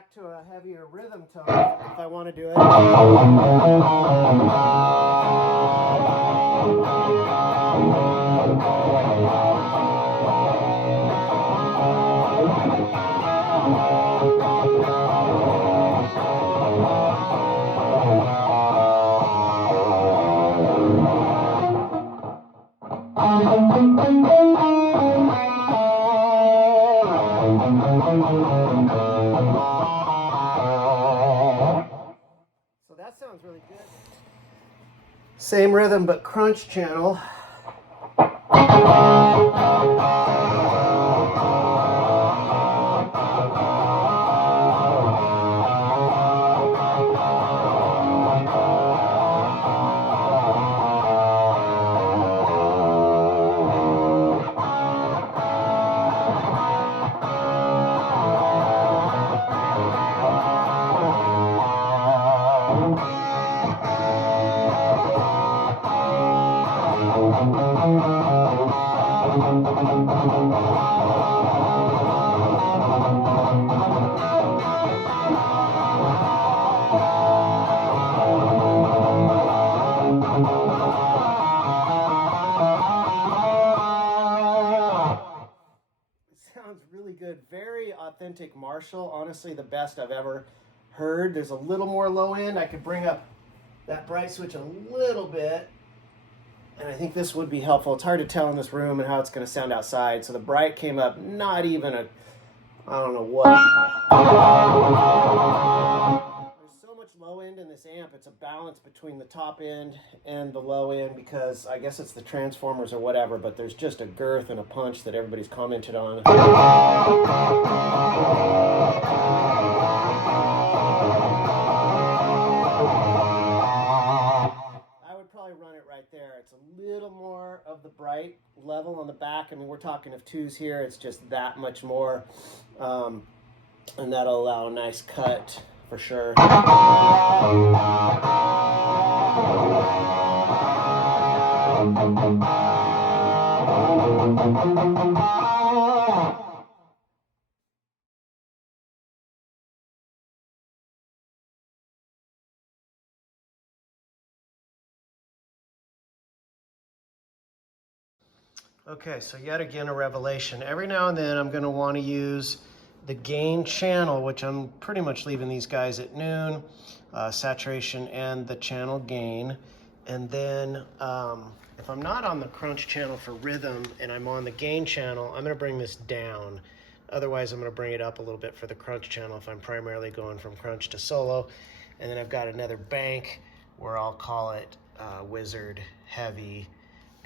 back to a heavier rhythm tone if I want to do it. So that sounds really good. Same rhythm, but crunch channel. Sounds really good. Very authentic Marshall. Honestly, the best I've ever heard. There's a little more low end. I could bring up that bright switch a little bit, and I think this would be helpful. It's hard to tell in this room and how it's going to sound outside. So the bright came up not even a, I don't know what. There's so much low end in this amp. It's a balance between the top end and the low end because I guess it's the transformers or whatever, but there's just a girth and a punch that everybody's commented on. Run it right there. It's a little more of the bright level on the back. I mean, we're talking of twos here. It's just that much more, and that'll allow a nice cut for sure. Okay, so yet again a revelation. Every now and then I'm going to want to use the gain channel, which I'm pretty much leaving these guys at noon, saturation and the channel gain. And then if I'm not on the crunch channel for rhythm and I'm on the gain channel, I'm going to bring this down. Otherwise, I'm going to bring it up a little bit for the crunch channel if I'm primarily going from crunch to solo. And then I've got another bank where I'll call it Wizard Heavy.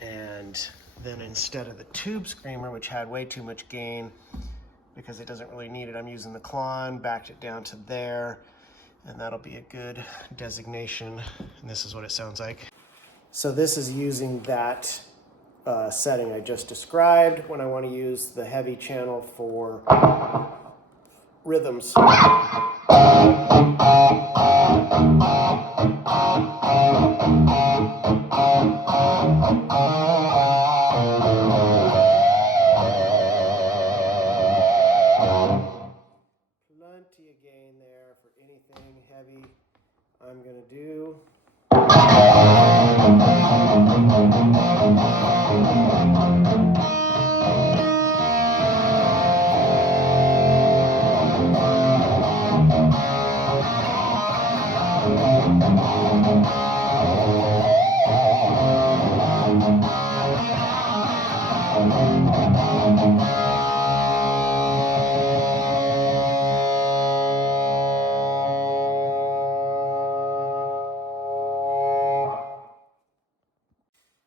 And then instead of the tube screamer, which had way too much gain because it doesn't really need it, I'm using the Klon, backed it down to there, and that'll be a good designation. And this is what it sounds like. So this is using that setting I just described when I want to use the heavy channel for rhythms. Plenty of gain there for anything heavy I'm going to do.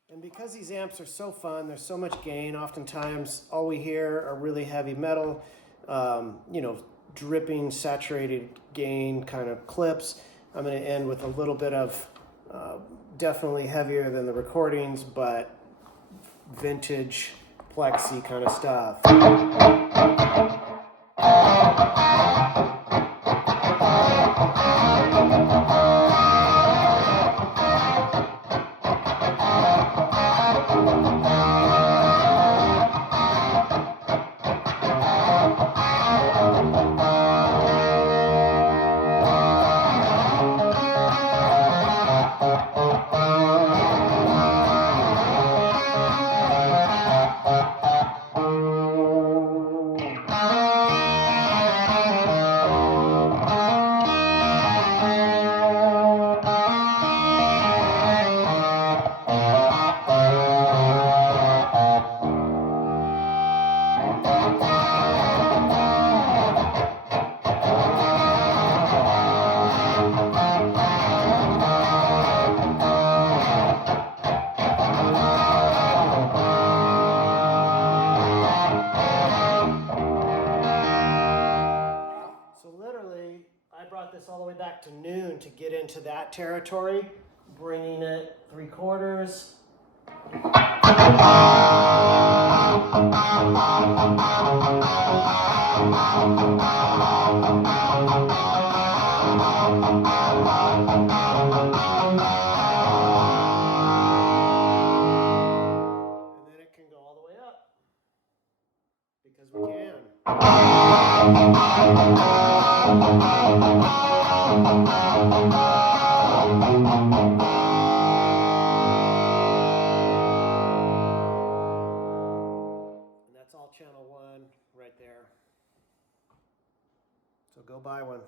And because these amps are so fun, there's so much gain, oftentimes all we hear are really heavy metal, you know, dripping, saturated gain kind of clips. I'm going to end with a little bit of definitely heavier than the recordings, but vintage plexi kind of stuff. brought this all the way back to noon to get into that territory, bringing it 3/4. And then it can go all the way up, because we can. And that's all channel 1 right there. So go buy one.